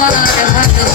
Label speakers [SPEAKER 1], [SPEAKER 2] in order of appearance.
[SPEAKER 1] আমি তোমার ভালো